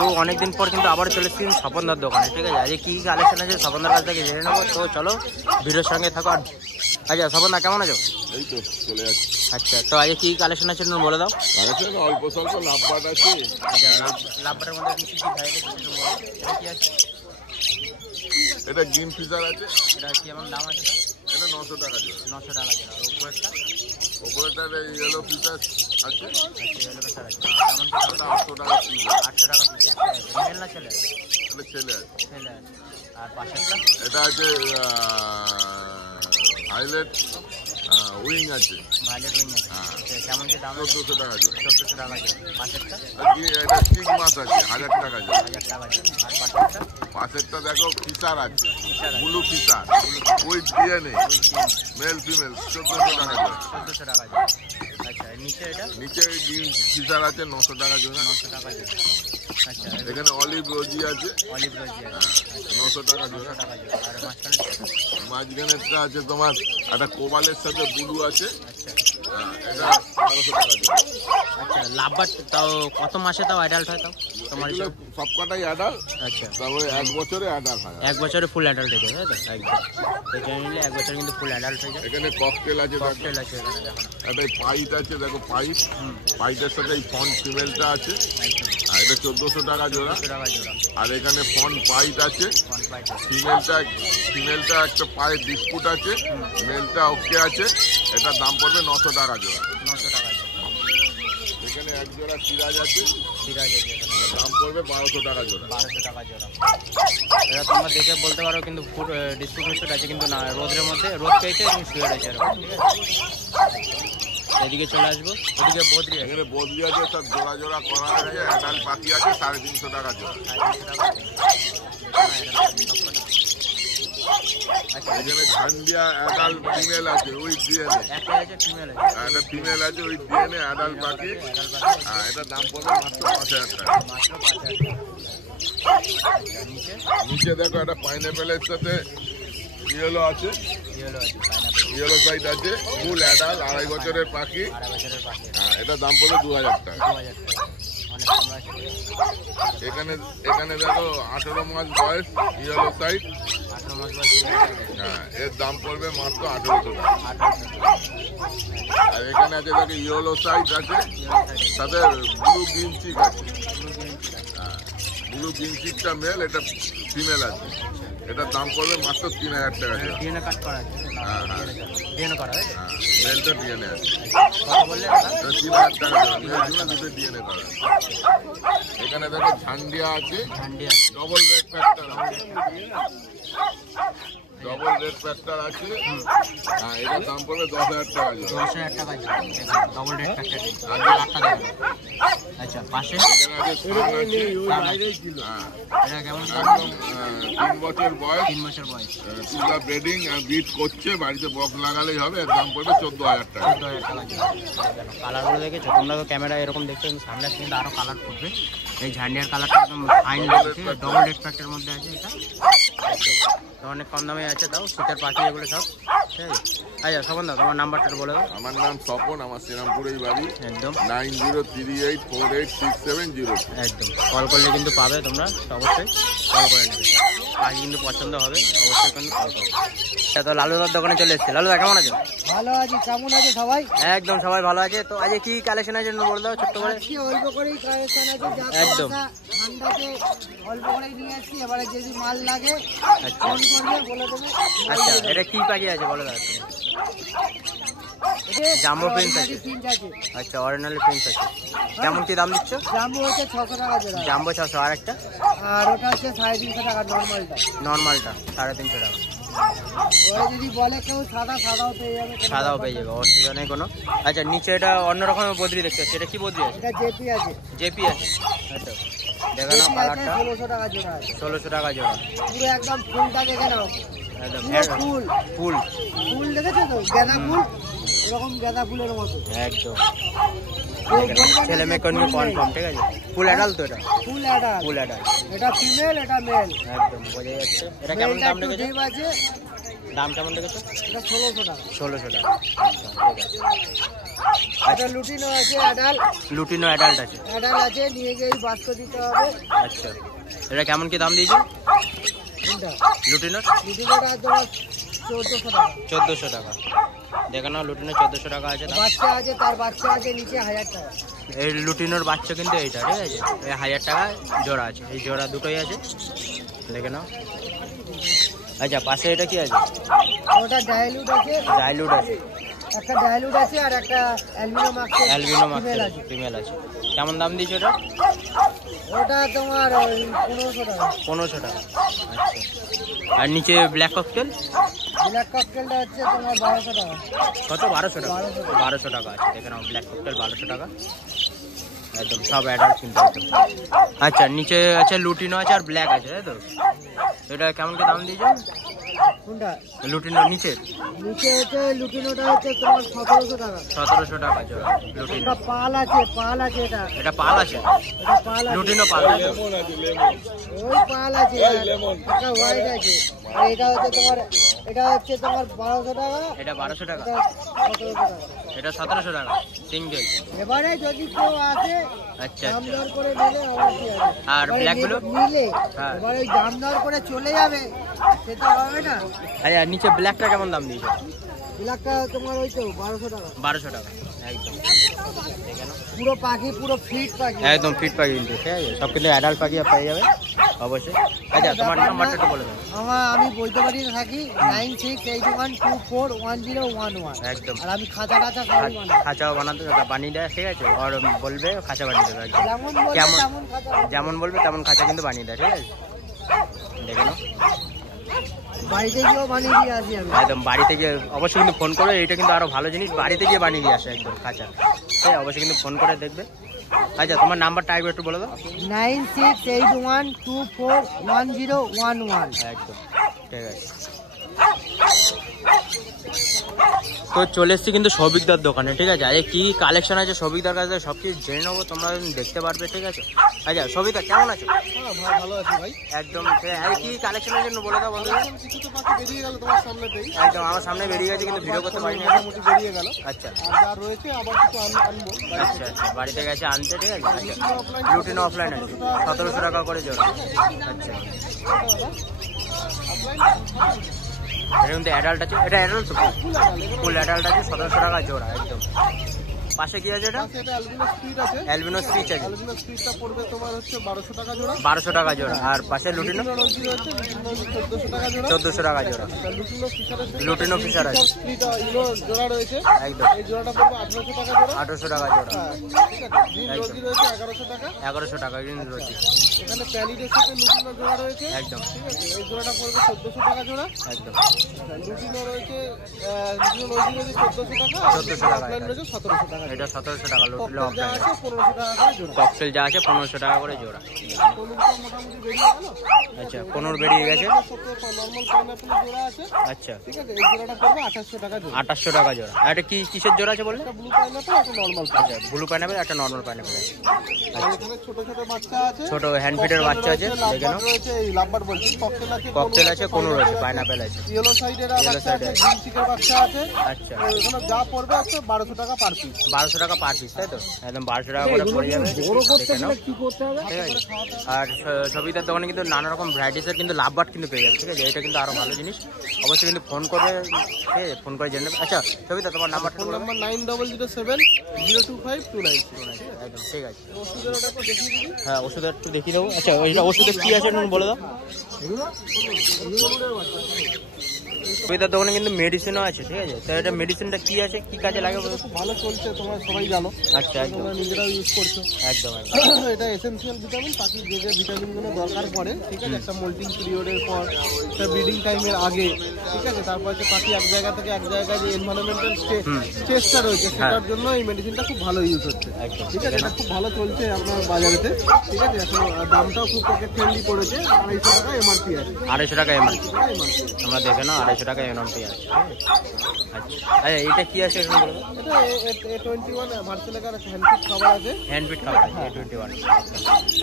তো অনেকদিন পর কিন্তু আবার চলে এসেছি স্বপনদার দোকানে, ঠিক আছে। আজকে কী কালেকশন আছে স্বপনদার কাছ থেকে জেনে নেবো, তো চলো ভিডিওর সঙ্গে থাকো। আর আচ্ছা স্বপনদা কেমন আছো? এই তো চলে যাচ্ছে। আচ্ছা, তো আজকে কী কালেকশন আছে বলে দাও। কালেকশন অল্প স্বল্প লাভবাট আছে। আচ্ছা, লাভবাটের মধ্যে কি ভ্যারাইটি আছে? এটা গ্রিন ফিচার আছে। এটা কেমন দাম আছে? এটা 900 টাকা জোড়া। 900 টাকা জোড়া। আর উপরেরটা ইয়েলো ফিচার আছে। ইয়েলো ফিচার আছে কেমন? 800 টাকা পিস। 800 টাকা পিস। মেল না ছেলে? এটা ছেলে আছে। ছেলে আছে। আর পাশেরটা? এটা আছে ভায়োলেট উইং আছে। ভায়োলেট উইং আছে। কেমন কি দাম? 1400 টাকা জোড়া। 1400 টাকা জোড়া। পাশেরটা? এটা স্টিক মাছ আছে 1000 টাকা জোড়া। 1000 টাকা জোড়া। আর পাশেরটা? পাশেরটা দেখো ফিচার আছে, blue feature with DNA, male female, 1400 টাকা জোড়া। 1400 টাকা জোড়া। আচ্ছা, নিচে এটা? নিচে গ্রিন ফিচার আছে 900 টাকা জোড়া। 900 টাকা জোড়া। আচ্ছা, এখানে অলিভ রোজি আছে। অলিভ রোজি আছে। 900 টাকা জোড়া। 900 টাকা জোড়া। আর মাঝখানেরটা আছে তোমার একটা কোবালের সাথে ব্লু আছে। আচ্ছা, এটা 1200 টাকা জোড়া। আচ্ছা, লাভবাট তাও কত মাসে তাও অ্যাডাল্ট হয় তাও তোমার হিসাব? সবকটাই অ্যাডাল্ট। আচ্ছা, তবে 1 বছরে অ্যাডাল্ট হয়। 1 বছরে ফুল অ্যাডাল্ট হয়ে যায়, তাই তো? একদম। তো জেনে নিলে 1 বছর কিন্তু ফুল অ্যাডাল্ট হয়ে যায়। এখানে ককটেল আছে, ককটেল আছে এখানে দেখো। একটা পাইট আছে, দেখো পাইট। পাইটের সাথে এই ফন ফিমেলটা আছে। একদম। আর এটা 1400 টাকা জোড়া। 1400 টাকা জোড়া। আর এখানে ফন পাইট আছে। ফন পাইট আছে। ফিমেলটা একটা পায়ে ডিসপুট আছে, মেলটা ওকে আছে। এটার দাম পড়বে 900 টাকা জোড়া। 900 টাকা জোড়া। এখানে এক জোড়া সিরাজ আছে, সিরাজ আছে এখানে। দাম পড়বে 1200 টাকা জোড়া। 1200 টাকা জোড়া। এটা তোমরা দেখে বলতে পারো, কিন্তু ডিস্ট্রিবিউশন আছে কিন্তু না, রোদের মধ্যে রোদ পেয়েছে এবং শুয়ে রয়েছে এরকম, ঠিক আছে। এদিকে চলে আসবো, এদিকে বদ্রি আছে। এখানে বদলি আছে, সব জোড়া জোড়া করা আছে। অ্যাডাল্ট পাখি আছে 350 টাকা জোড়া। 350 টাকা। আচ্ছা, এখানে ঝান্ডিয়া অ্যাডাল্ট ফিমেল আছে উইথ ডিএনএ। একটা আছে, ফিমেল আছে। একটা ফিমেল আছে উইথ ডিএনএ, অ্যাডাল্ট পাখি। এটার দাম পড়বে মাত্র 5000 টাকা। মাত্র 5000 টাকা। নিচে দেখো একটা পাইনাপেলের সাথে ইয়েলো আছে। ইয়েলো আছে, পাইনাপল। ইয়েলো সাইড আছে, ফুল অ্যাডাল্ট 2.5 বছরের পাখি। 2.5 বছরের পাখি। এটার দাম পড়বে 2000 টাকা। 2000 টাকা। অনেক কম আছে, ঠিক আছে। এখানে দেখো 18 মাস বয়স ইয়েলো সাইড। 18 মাস বয়স। এর দাম পড়বে মাত্র 1800 টাকা। 1800 টাকা। আর এখানে আছে দেখো ইয়েলো সাইড আছে, সাথে ব্লু গ্রিন চিক আছে। ব্লু গ্রিন চিকটা মেল, এটা ফিমেল আছে। এটার দাম পড়বে মাত্র 3000 টাকা। ডিএনএ কাট করা আছে। ডিএনএ করা আছে। মেলটা ডিএনএ আছে। কত বললে? 3000 টাকা। মেল দুটো ডিএনএ করা। এখানে দেখো ঝান্ডিয়া আছে, ঝান্ডিয়া। ডবল রেড ফ্যাক্টর আছে। ডবল রেড ফ্যাক্টর আছে। এটার দাম পড়বে 10,000 টাকা। 10,000 টাকা। Double red factor. আচ্ছা, পাশে এখানে আছে সান আছে। এটা কেমন? একদম 3 বছর বয়স। 3 বছর বয়স। পুরা ব্রিডিং বিট করছে, বাড়িতে বক্স লাগালেই হবে। এর দাম পড়বে 14,000 টাকা। 14,000 টাকা। কালারগুলো দেখেছো তোমরা? তো ক্যামেরা এরকম দেখছো, কিন্তু সামনে আসলে কিন্তু আরো কালার করবে। এই ঝান্ডিয়ার কালারটা একদম ফাইন লাগছে, ডবল রেড ফ্যাক্টরের মধ্যে আছে এটা। তো অনেক কম দামে আছে, তাও শীতের পাখি এগুলো সব, ঠিক আছে। আচ্ছা স্বপন দা, তোমার নাম্বারটা বলে দাও। আমার নাম স্বপন, আমার শ্রীরামপুরেই বাড়ি। একদম। 9038486702। একদম, কল করলে কিন্তু পাবে তোমরা, অবশ্যই কল করে নেবে। পাখি কিন্তু পছন্দ হবে, অবশ্যই কিন্তু কল করবে। তো লালুদার দোকানে চলে এসেছে। লালুদা কেমন আছো? ভালো আছি, কেমন আছে সবাই? একদম সবাই ভালো আছে। তো আজকে কি কালেকশন আছে বলে দাও ছোট্ট করে। অল্প করেই কালেকশন আছে, একদম। ঠান্ডাতে অল্প করেই নিয়ে আসছি। এবারে যদি মাল লাগে আচ্ছা, ফোন করবে, বলে দেবে। আচ্ছা, এটা কি পাখি আছে বলে দাও। জাম্বো প্রিন্স আছে। আচ্ছা, অরিজিনাল প্রিন্স আছে। কেমন কি দাম দিচ্ছ? জাম্বো হচ্ছে 600 টাকা জোড়া। জাম্বো 600। আর একটা? আর ওটা হচ্ছে 350 টাকা নর্মালটা। নর্মালটা 350 টাকা। ওরা যদি বলে কেউ সাদাও পেয়ে যাবে। সাদাও পেয়ে যাবে, অসুবিধা নেই কোনো। আচ্ছা, নিচে এটা অন্যরকম বদ্রি দেখতে পাচ্ছি। এটা কি বদ্রি আছে? এটা জেপি আছে। জেপি আছে। আচ্ছা, দেখে নাও কালারটা। 1600 টাকা জোড়া আছে। 1600 টাকা জোড়া। পুরো একদম ফুলটা দেখে নাও। একদম ফুল ফুল ফুল দেখেছো তো? গাঁদা ফুল, এরকম গাঁদা ফুলের মতো একদম। ছেলে মেয়ে করবে কনফার্ম, ঠিক আছে। ফুল অ্যাডাল্ট তো? এটা ফুল অ্যাডাল্ট। Full adult. এটা ফিমেল, এটা মেল। একদম বোঝা যাচ্ছে। এটা কেমন দাম রেখেছো? আছে। দাম কেমন রেখেছো? এটা 1600 টাকা। 1600 টাকা। আচ্ছা, ঠিক আছে। একটা লুটিনো আছে অ্যাডাল, লুটিনো অ্যাডাল্ট আছে। অ্যাডাল আছে, নিয়ে গিয়ে বাস্ক দিতে হবে। আচ্ছা, এটা কেমন কি দাম দিয়েছে কোনটা? লুটিনোর? লুটিনোটা তোমার 1400 টাকা। 1400 টাকা। দেখে নাও, লুটিনো 1400 টাকা আছে দাম। বাচ্চা আছে, তার বাচ্চা আছে নিচে 1000 টাকা। এই লুটিনোর বাচ্চা কিন্তু এইটা, ঠিক আছে, এই 1000 টাকা জোড়া আছে। এই জোড়া দুটোই আছে, দেখে নাও। আচ্ছা, পাশে এটা কি আছে? ওটা ডায়ালুট আছে, ডাইলুট আছে, একটা ডায়ালুট আছে আর একটা অ্যালবিনো মার্কের অ্যালবিনো ফিমেল আছে। ফিমেল আছে। কেমন দাম দিয়েছে ওটা? ওটা তোমার 1500 টাকা। 1500 টাকা। আচ্ছা, আর নিচে ব্ল্যাক ককটেল? ব্ল্যাক ককটেলটা হচ্ছে তোমার 1200 টাকা। কত? 1200 টাকা। 1200 টাকা আছে, দেখে নাও। ব্ল্যাক ককটেল 1200 টাকা, একদম সব অ্যাডাল্ট কিন্তু একদম। আচ্ছা, নিচে আছে লুটিনো আছে আর ব্ল্যাক আছে, তাই তো? এটা কেমন কি দাম দিয়েছে কোনটা? লুটিনো নিচে? নিচে হচ্ছে লুটিনোটা হচ্ছে তোমার 1700 টাকা। 1700 টাকা জোড়া লুটিনো। এটা পাল আছে, পাল আছে এটা। এটা পাল আছে? এটা পাল আছে। লুটিনো পাল, তাই তো? লেমন আছে, লেমন। ওই পাল আছে, একটা হোয়াইট আছে। আর এটা হচ্ছে তোমার 1200 টাকা। এটা 1200 টাকা, এটা 1700 টাকা। এটা 1700 টাকা সিঙ্গেল। এবারে যদি কেউ আসে আচ্ছা দাম আচ্ছা। দর করে নিলে আবার কি আছে। আর এবারে black গুলো? নিলে হ্যাঁ। এবারে দাম দর করে চলে যাবে, সেটা হবে না। আচ্ছা, নিচে ব্ল্যাকটা কেমন দাম দিয়েছে? ব্ল্যাকটা তোমার ওই তো 1200 টাকা। 1200 টাকা, একদম। দেখে নাও, পুরো পাখি, পুরো ফিট পাখি। একদম ফিট পাখি কিন্তু, ঠিক আছে? সব কিন্তু অ্যাডাল্ট পাখি পেয়ে যাবে অবশ্যই। আচ্ছা, তোমার নাম্বারটা একটু বলে দেবো। আমি বৈদ্যবাড়িতে থাকি, 9681241011। একদম। আর আমি খাঁচা সবই বানাই। খাঁচাও বানিয়ে দেয়, ঠিক আছে? আর বলবে খাঁচা বানিয়ে দেবে একদম। যেমন বলবে কেমন? তেমন খাঁচা। যেমন বলবে তেমন খাঁচা কিন্তু বানিয়ে দেয়, ঠিক আছে? দেখে নাও, বাড়িতে গিয়েও বানিয়ে দিয়ে আসি আমি। একদম বাড়িতে গিয়ে অবশ্যই কিন্তু ফোন করে। এটা কিন্তু আরো ভালো জিনিস, বাড়িতে গিয়ে বানিয়ে দিয়ে আসে একদম খাঁচা। ঠিক, অবশ্যই কিন্তু ফোন করে দেখবে। আচ্ছা, তোমার নাম্বারটা একটু বলে দাও। 9681241011। একদম, ঠিক আছে। তো চলে এসছি কিন্তু সৌভিকদার দোকানে, ঠিক আছে? আরে কি কালেকশন আছে সৌভিকদার কাছে সব কিছু জেনে নেবো, তোমরা দেখতে পারবে, ঠিক আছে? আচ্ছা, সৌভিকদা কেমন আছো? ভালো আছি ভাই। একদম। আরে কি কালেকশনের জন্য বলে দাও বন্ধুরা। কিছু তো পাখি বেরিয়ে গেল তোমার সামনেতেই। একদম আমার সামনে বেরিয়ে গেছে, কিন্তু ভিডিও করতে পারিনি। মোটামুটি বেরিয়ে গেল। আচ্ছা আর যা রয়েছে আবার কিছু আনবো। আচ্ছা আচ্ছা, বাড়িতে গেছে আনতে, ঠিক আছে? আচ্ছা, লুটিনো অফলাইন আছে 1700 টাকা করে জোড়া। আচ্ছা, এটা কিন্তু অ্যাডাল্ট আছে। এটা অ্যাডাল্ট তো? ফুল অ্যাডাল্ট আছে, 1700 টাকা জোড়া, একদম। পাশে কি আছে? এটা এটা অ্যালবিনো স্পিড আছে। অ্যালবিনো স্পিচ আছে, অ্যালবিনো স্পিডটা পড়বে তোমার হচ্ছে 1200 টাকা জোড়া। 1200 টাকা জোড়া। আর পাশে লুটিনো? লুটিনো রঞ্জি রয়েছে, লুটিনো 1400 টাকা জোড়া। 1400 টাকা জোড়া। লুটিনো ফিশার আছে। লুটিনো ফিশার আছে, স্প্লিট ইলো জোড়া রয়েছে। একদম। এই জোড়াটা পড়বে 1800 টাকা জোড়া। 1800 টাকা জোড়া, হ্যাঁ, ঠিক আছে। গ্রিন রঞ্জি রয়েছে 1100 টাকা। 1100 টাকা গ্রিন রোজি, এখানে প্যালিডের সাথে লুটিনো জোড়া রয়েছে। একদম ঠিক আছে, এই জোড়াটা পড়বে 1400 টাকা জোড়া। একদম। লুটিনো রয়েছে, লুটিনো রঞ্জি রয়েছে 1400 টাকা। 1400 টাকা। অফলাইন রয়েছে 1700 টাকা। এটা 1700 টাকা লুটিনো ককটেল যা অফলাইন। আছে 1500 টাকা করে জোড়া। ককটেল যা আছে 1500 টাকা করে জোড়া। কোনোটা মোটামুটি বেরিয়ে গেল। আচ্ছা, 15 বেরিয়ে গেছে। নর্মাল পাইনাপেল জোড়া আছে। আচ্ছা, ঠিক আছে, এই জোড়াটা পড়বে 2800 টাকা জোড়া। 2800 টাকা জোড়া। আর এটা কি কিসের জোড়া আছে বললে? একটা ব্লু পাইনাপেল, একটা নর্মাল আচ্ছা, ব্লু পাইনাপেল, একটা নর্মাল পাইনাপেল আছে। আর এখানে ছোট ছোট বাচ্চা আছে। ছোট হ্যান্ড ফিডের বাচ্চা আছে, দেখে নাও। রয়েছে, এই লাভবার্ড বলছি, ককটেল আছে, ককটেল আছে, কোনুর আছে, পাইনাপেল আছে। ইয়েলো সাইডের বাচ্চা আছে, গ্রিন চিকের বাচ্চা আছে। আচ্ছা, এখানে যা পড়বে হচ্ছে 1200 টাকা পার পিস। 1200 টাকা পার পিস, তাই তো? একদম 1200 টাকা করে পড়ে যাবে, দেখে নাও। কি করতে হবে? ঠিক আছে। আর সবিতার দোকানে কিন্তু নানা রকম ভ্যারাইটিসের কিন্তু লাভবার্ড কিন্তু পেয়ে যাবে, ঠিক আছে? এটা কিন্তু আরো ভালো জিনিস, অবশ্যই কিন্তু ফোন করবে, ঠিক আছে? ফোন করে জেনে নেবে। আচ্ছা সবিতা, তোমার নাম্বারটা ফোন বলো। নাম্বার 9007025292। একদম ঠিক আছে। ওষুধের ওটা একটু দেখিয়ে দিবি। হ্যাঁ, ওষুধ একটু দেখিয়ে দেবো। আচ্ছা, এটা ওষুধে কি আছে একটু বলে দাও। সবিতার দোকানে কিন্তু মেডিসিনও আছে, ঠিক আছে? তো এটা মেডিসিনটা কি আছে, কি কাজে লাগে বলো? খুব ভালো চলছে, তোমরা সবাই জানো, আচ্ছা, একদম তোমরা নিজেরাও ইউজ করছো। একদম একদম। এটা এসেনশিয়াল ভিটামিন, পাখির যে যে ভিটামিনগুলো দরকার পড়ে, ঠিক আছে, একটা মোল্টিং পিরিয়ডের পর, একটা ব্রিডিং টাইমের আগে, ঠিক আছে, তারপর হচ্ছে পাখি এক জায়গা থেকে এক জায়গায় যে এনভায়রনমেন্টাল স্ট্রেসটা রয়েছে, সেটার জন্য এই মেডিসিনটা খুব ভালো ইউজ হচ্ছে। একদম। ঠিক আছে, এটা খুব ভালো চলছে আপনার বাজারেতে। ঠিক আছে, এখন দামটাও খুব পকেট ফ্রেন্ডলি পড়েছে। 250 টাকা এমআরপি আছে। 250 টাকা এমআরপি, আমরা দেখে নাও। 250 টাকা এমআরপি আছে। আচ্ছা এটা কি আছে এখন বলুন? এটা A21 ভার্সেলেকার হ্যান্ডফিট খাবার আছে। হ্যান্ডফিট খাবার আছে A21।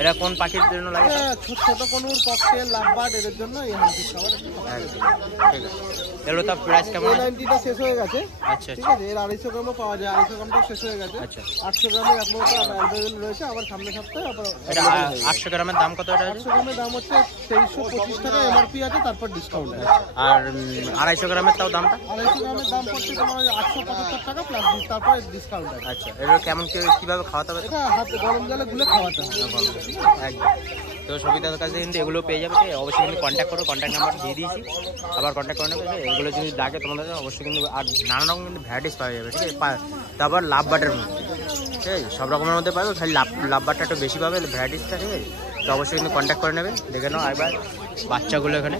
এটা কোন পাখির জন্য লাগে? এটা ছোট কোনুর, ককটেল, লাভবার্ড এদের জন্য এই হ্যান্ডফিট খাবার আছে। একদম, ঠিক আছে। এগুলো তার প্রাইস কেমন আছে? A90টা শেষ হয়ে গেছে, আচ্ছা ঠিক আচ্ছা আছে। এর 250 গ্রামও পাওয়া যায়, 250 গ্রামটাও শেষ হয়ে গেছে। আচ্ছা। 800 গ্রামের এক মুহূর্তে অ্যাভেলেবেল রয়েছে, আবার সামনে সপ্তাহে আবার এটা 800 গ্রামের দাম কত এটা? 800 গ্রামের দাম হচ্ছে 2325 টাকা এমআরপি আছে, তারপর ডিসকাউন্ট আছে। আর 250 গ্রামের তাও দামটা? 250 গ্রামের দাম পড়ছে তোমার 875 টাকা প্লাস তারপরে ডিসকাউন্ট আছে। আচ্ছা এগুলো কেমন কিভাবে খাওয়াতে হবে? এটা হাতে গরম জলে গুলে খাওয়াতে হবে। একদম। তো সবিতাদের কাছে কিন্তু এগুলো পেয়ে যাবে, ঠিক আছে? অবশ্যই কিন্তু কন্ট্যাক্ট করো, কন্ট্যাক্ট নাম্বার দিয়ে দিয়েছি, আবার কন্ট্যাক্ট করে নেবে। এগুলো যদি লাগে তোমাদের অবশ্যই কিন্তু, আর নানা রকম কিন্তু ভ্যারাইটিস পাওয়া যাবে, ঠিক আছে? তারপর লাভ বাটের মধ্যে, ঠিক আছে? সব রকমের মধ্যে পাবে, খালি লাভ বাটটা একটু বেশি পাবে ভ্যারাইটিসটা, ঠিক আছে? তো অবশ্যই কিন্তু কন্ট্যাক্ট করে নেবে। দেখে নাও একবার বাচ্চাগুলো এখানে।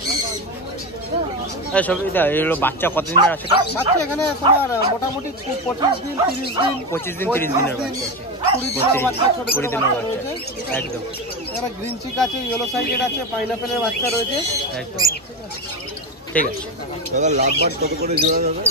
সবিতা এগুলো বাচ্চা কতদিনের আছে? বাচ্চা এখানে তোমার মোটামুটি 25 দিন 30 দিন 25 দিন 30 দিনের বাচ্চা আছে। 20 দিনের বাচ্চা, ছোট 20 দিনের বাচ্চা বাচ্চা, রয়েছে। একদম এখানে গ্রিন চিক আছে, ইয়েলো সাইডেড আছে, পাইনাপেলের বাচ্চা রয়েছে। একদম, ঠিক আছে। দাদা লাভবার্ড কত করে জোড়া যাবে?